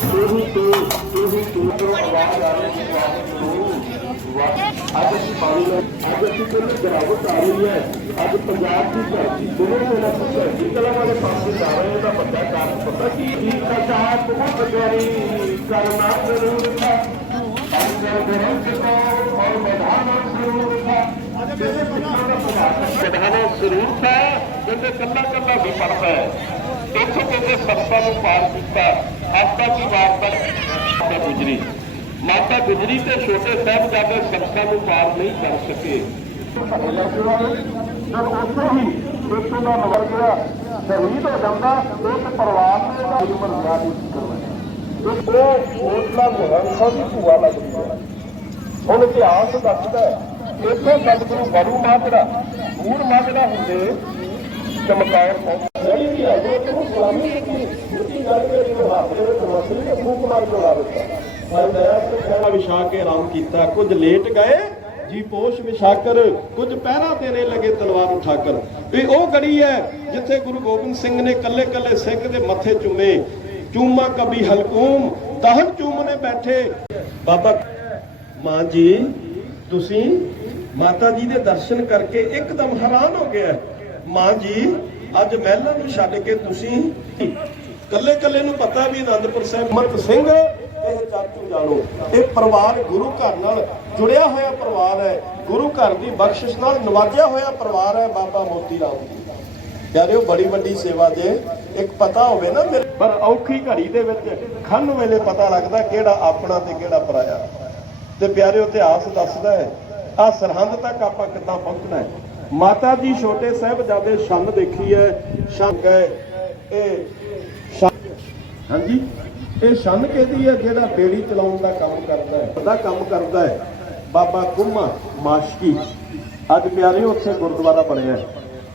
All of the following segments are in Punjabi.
ਮੂੰਹ ਤੂੰ ਤੂੰ ਤੂੰ ਤੂੰ ਤੋਂ ਆਵਾਜ਼ ਆ ਰਹੀ ਹੈ ਅੱਜ ਅਸੀਂ ਪਾਣੀ ਲੈ ਅੱਜ ਅਸੀਂ ਕੋਈ ਗਿਰਾਵਟ ਆ ਰਹੀ ਹੈ ਅੱਜ ਪੰਜਾਬ ਦੀ ਧਰਤੀ ਦੋਵੇਂ ਮੇਰਾ ਪੁੱਤਰ ਜਿੱਤਲਾ ਵਾਲੇ ਪਾਸੇ ਜਾ ਰਹੇ ਇਹਦਾ ਵੱਡਾ ਕਾਰਨ ਪਤਾ ਕੀ ਜੀ ਦਾ ਬਹੁਤ ਗਹਿਰੀ ਕਰਨਾ ਜ਼ਰੂਰ ਹੈ ਅੰਦਰ ਗਰੰਤ ਤੋਂ ਔਰ ਮੈਦਾਨ ਜ਼ਰੂਰ ਹੈ ਕਢਾਣਾ ਜ਼ਰੂਰ ਹੈ ਕਿਉਂਕਿ ਕੱਲਾ ਕੱਲਾ ਵੀ ਪੜਦਾ ਹੈ ਇੱਥੋਂ ਕਹਿੰਦੇ ਸਰਪਾਂ ਨੂੰ ਪਾਰ ਕੀਤਾ ਆਪਾ ਦੀ ਵਾਰਤਾ ਮਾਤਾ ਗੁਜਰੀ ਮਾਤਾ ਗੁਜਰੀ ਤੇ ਛੋਟੇ ਸਾਹਿਬਜ਼ਾਦੇ ਸਰਪਾਂ ਨੂੰ ਪਾਰ ਨਹੀਂ ਕਰ ਸਕੇ ਜਦ ਉੱਥੇ ਹੀ ਇੱਥੋਂ ਦਾ ਨਵਰ ਗਿਆ ਸ਼ਹੀਦ ਹੋ ਜਾਂਦਾ ਉਸ ਪਰਿਵਾਰ ਨੇ ਦਾ ਉਮਰ ਜ਼ਿਆਦਾ ਕਰਵਾਇਆ ਉਹ ਹੌਸਲਾ ਮੁਹੰਮਦ ਦੀ ਭੂਆ ਲੱਗਦੀ ਹੈ ਹੁਣ ਇਤਿਹਾਸ ਦੱਸਦਾ ਹੈ ਇੱਥੇ ਸਤਿਗੁਰੂ ਗੁਰੂ ਮਾਜਰਾ ਮੂਰ ਮਾਜਰਾ ਹੁੰਦੇ ਚਮਕੌਰ ਜਿਹੜੀ ਵੀ ਹੈ ਜੋ ਤੂੰ ਗੁਲਾਮੀ ਦੇ ਵਿੱਚ ਮਸਲੀ ਤੇ ਫੂਕ ਮਾਰ ਕੇ ਦਿੱਤਾ ਪਰ ਦਇਆ ਤੇ ਖੈਰਾ ਵਿਛਾ ਕੇ ਆਰਾਮ ਕੀਤਾ। ਕੁਝ ਲੇਟ ਗਏ, ਜੀ ਪੋਸ਼ ਵਿਛਾਕਰ, ਕੁਝ ਪਹਿਰਾ ਤੇਰੇ ਲਗੇ ਤਲਵਾਰ ਉਠਾਕਰ। ਵੀ ਉਹ ਗੜੀ ਹੈ ਜਿੱਥੇ ਗੁਰੂ ਗੋਬਿੰਦ ਸਿੰਘ ਨੇ ਕੱਲੇ ਕੱਲੇ ਸਿੰਘ ਦੇ ਮੱਥੇ ਚੁੰਮੇ। ਚੂਮਾ ਕਬੀ ਹਲਕੂਮ, ਦਹਨ ਚੂਮਨੇ ਬੈਠੇ। ਬਾਬਾ, ਮਾਂ ਜੀ, ਤੁਸੀਂ ਮਾਤਾ ਜੀ ਦੇ ਦਰਸ਼ਨ ਕਰਕੇ ਇੱਕਦਮ ਹੈਰਾਨ ਹੋ ਗਿਆ ਮਾਂ ਜੀ ਅੱਜ ਮਹਿਲਾਂ ਨੂੰ ਛੱਡ ਕੇ ਤੁਸੀਂ ਕੱਲੇ ਕੱਲੇ ਨੂੰ ਪਤਾ ਵੀ ਅਨੰਦਪੁਰ ਸਾਹਿਬ ਮਤ ਸਿੰਘ ਇਹ ਚਾਚੂ ਜਾਣੋ। ਇਹ ਪਰਿਵਾਰ ਗੁਰੂ ਘਰ ਨਾਲ ਜੁੜਿਆ ਹੋਇਆ ਪਰਿਵਾਰ ਹੈ। ਗੁਰੂ ਘਰ ਦੀ ਬਖਸ਼ਿਸ਼ ਨਾਲ ਨਵਾਜਿਆ ਹੋਇਆ ਪਰਿਵਾਰ ਹੈ ਬਾਬਾ ਮੋਤੀ ਰਾਮ ਜੀ। ਪਿਆਰਿਓ, ਬੜੀ ਵੱਡੀ ਸੇਵਾ ਜੇ ਇੱਕ ਪਤਾ ਹੋਵੇ ਨਾ ਮੇਰੇ ਪਰ ਔਖੀ ਘੜੀ ਦੇ ਵਿੱਚ ਖੰਨ ਵੇਲੇ ਪਤਾ ਲੱਗਦਾ ਕਿਹੜਾ ਆਪਣਾ ਤੇ ਕਿਹੜਾ ਪਰਾਇਆ। ਤੇ ਪਿਆਰਿਓ, ਇਤਿਹਾਸ ਦੱਸਦਾ ਹੈ ਆ ਸਰਹੰਦ ਤੱਕ ਆਪਾਂ ਕਿੱਦਾਂ ਪਹੁੰਚਣਾ ਹੈ? ਮਾਤਾ ਜੀ ਛੋਟੇ ਸਾਹਿਬਜ਼ਾਦੇ ਛੰਨ ਦੇਖੀ ਹੈ ਛੰਨ ਗਏ ਇਹ ਹਾਂਜੀ? ਇਹ ਛੰਨ ਕਿਹਦੀ ਹੈ ਜਿਹੜਾ ਬੇੜੀ ਚਲਾਉਣ ਦਾ ਕੰਮ ਕਰਦਾ ਹੈ? ਉਹਦਾ ਕੰਮ ਕਰਦਾ ਹੈ ਬਾਬਾ ਕੁੰਮਾ ਮਾਸ਼ਕੀ। ਅੱਜ ਪਿਆਰੇ ਉੱਥੇ ਗੁਰਦੁਆਰਾ ਬਣਿਆ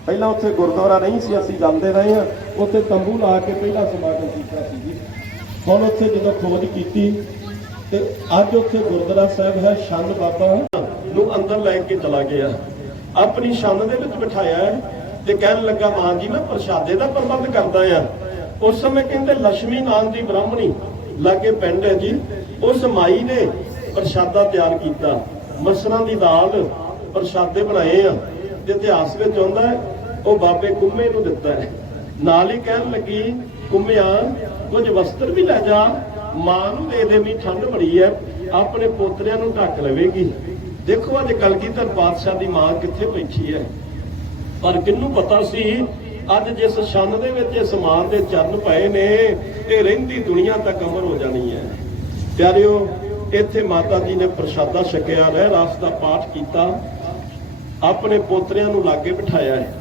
ਪਹਿਲਾਂ ਉੱਥੇ ਗੁਰਦੁਆਰਾ ਨਹੀਂ ਸੀ, ਅਸੀਂ ਜਾਂਦੇ ਰਹੇ ਹਾਂ। ਉੱਥੇ ਤੰਬੂ ਲਾ ਕੇ ਪਹਿਲਾ ਸਮਾਗਮ ਕੀਤਾ ਸੀ ਜੀ। ਹੁਣ ਉੱਥੇ ਜਦੋਂ ਖੋਜ ਕੀਤੀ, ਤੇ ਅੱਜ ਉੱਥੇ ਗੁਰਦੁਆਰਾ ਸਾਹਿਬ ਹੈ ਛੰਨ ਬਾਬਾ ਨੂੰ ਅੰਦਰ ਲੈ ਕੇ ਚਲਾ ਗਿਆ। ਆਪਣੀ ਛੰਨ ਦੇ ਵਿੱਚ ਬਿਠਾਇਆ ਹੈ ਤੇ ਕਹਿਣ ਲੱਗਾ, ਮਾਂ ਜੀ, ਮੈਂ ਪ੍ਰਸ਼ਾਦੇ ਦਾ ਪ੍ਰਬੰਧ ਕਰਦਾ ਆ ਉਸ ਸਮੇਂ ਕਹਿੰਦੇ ਲక్ష్ਮੀ ਨਾਮ ਦੀ ਬ੍ਰਾਹਮਣੀ ਲਾਗੇ ਪਿੰਡ ਹੈ ਜੀ। ਉਸ ਮਾਈ ਨੇ ਪ੍ਰਸ਼ਾਦਾ ਤਿਆਰ ਕੀਤਾ। ਮਸਰਾਂ ਦੀ ਦਾਲ ਪ੍ਰਸ਼ਾਦੇ ਬਣਾਏ ਆ ਤੇ ਇਤਿਹਾਸ ਵਿੱਚ ਆਉਂਦਾ ਹੈ, ਉਹ ਬਾਬੇ ਗੁੰਮੇ ਨੂੰ ਦਿੱਤਾ ਹੈ। ਨਾਲ ਹੀ ਕਹਿਣ ਲੱਗੀ ਗੁੰਮਿਆ ਕੁਝ ਵਸਤਰ ਵੀ ਲੈ ਜਾ। ਮਾਂ ਨੂੰ ਦੇ ਦੇ ਵੀ ਠੰਡ ਬੜੀ ਹੈ। ਆਪਣੇ ਪੋਤਰਿਆਂ ਨੂੰ ਢੱਕ ਲਵੇਗੀ। ਦੇਖੋ ਅੱਜ ਕਲਗੀਧਰ ਪਾਤਸ਼ਾਹ ਦੀ ਮਾਂ ਕਿੱਥੇ ਬੈਠੀ ਹੈ? ਪਰ ਕਿੰਨੂੰ ਪਤਾ ਸੀ, ਅੱਜ ਜਿਸ ਛੰਨ ਦੇ ਵਿੱਚ ਇਸ ਮਾਂ ਦੇ ਚਰਨ ਪਏ ਨੇ, ਇਹ ਰਹਿੰਦੀ ਦੁਨੀਆ ਤੱਕ ਅਮਰ ਹੋ ਜਾਣੀ ਹੈ। ਪਿਆਰਿਓ, ਇੱਥੇ ਮਾਤਾ ਜੀ ਨੇ ਪ੍ਰਸ਼ਾਦਾ ਛਕਿਆ, ਰਹਿ ਰਾਸ ਦਾ ਪਾਠ ਕੀਤਾ, ਆਪਣੇ ਪੋਤਰਿਆਂ ਨੂੰ ਲਾਗੇ ਬਿਠਾਇਆ ਹੈ।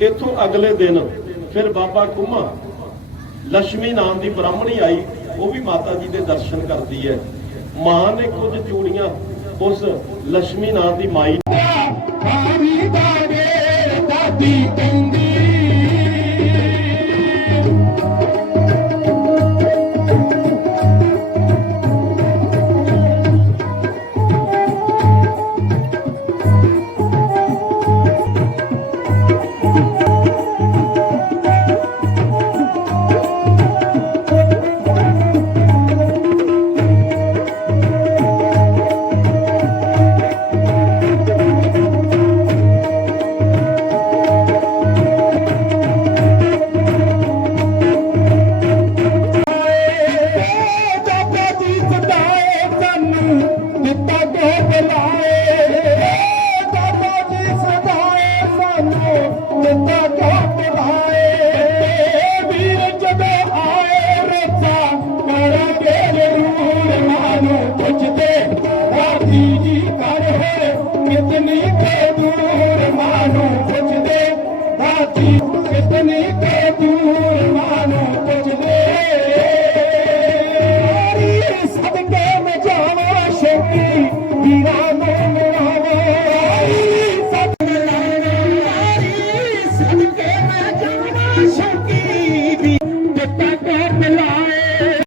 ਇੱਥੋਂ ਅਗਲੇ ਦਿਨ ਫਿਰ ਬਾਬਾ ਕੁਮਾ ਲక్ష్ਮੀ ਨਾਮ ਦੀ ਬ੍ਰਾਹਮਣੀ ਆਈ, ਉਹ ਵੀ ਮਾਤਾ ਜੀ ਦੇ ਦਰਸ਼ਨ ਕਰਦੀ ਹੈ। ਮਾਂ ਨੇ ਕੁਝ ਚੂੜੀਆਂ ਉਸ ਲక్ష్ਮੀ ਨਾਮ ਦੀ ਮਾਈ ਆਵੀ ਦਾਦੇ ਦਾਦੀ ਕਹਿੰਦੀ ਦਾਦਾ